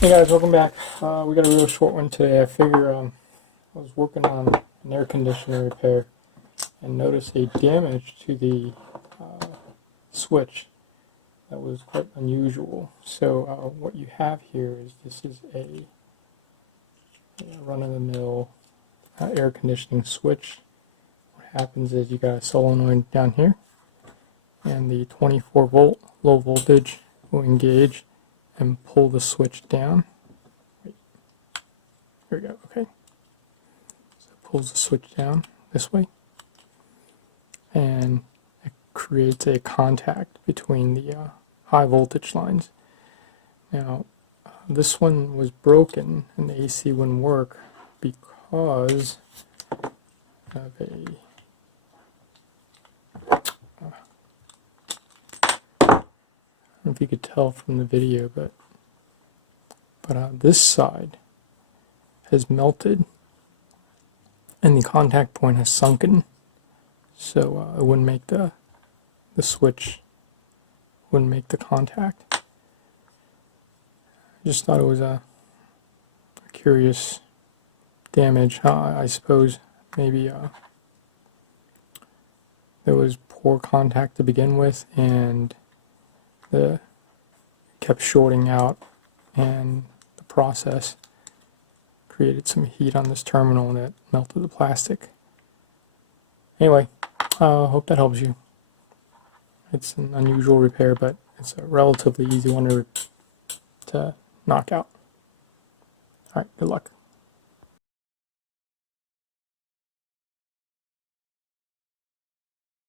Hey guys, welcome back. We got a real short one today. I figure I was working on an air conditioner repair and noticed a damage to the switch that was quite unusual. So what you have here is this is a run-of-the-mill air conditioning switch. What happens is you got a solenoid down here and the 24 volt low voltage will engage and pull the switch down. Here we go, okay. So it pulls the switch down this way, and it creates a contact between the high voltage lines. Now, this one was broken and the AC wouldn't work because of a I don't know if you could tell from the video, but this side has melted and the contact point has sunken, so it wouldn't make the switch wouldn't make the contact. I just thought it was a curious damage. I suppose maybe there was poor contact to begin with, and the kept shorting out, and the process created some heat on this terminal that melted the plastic. Anyway, hope that helps you. It's an unusual repair, but it's a relatively easy one to knock out. Alright, good luck.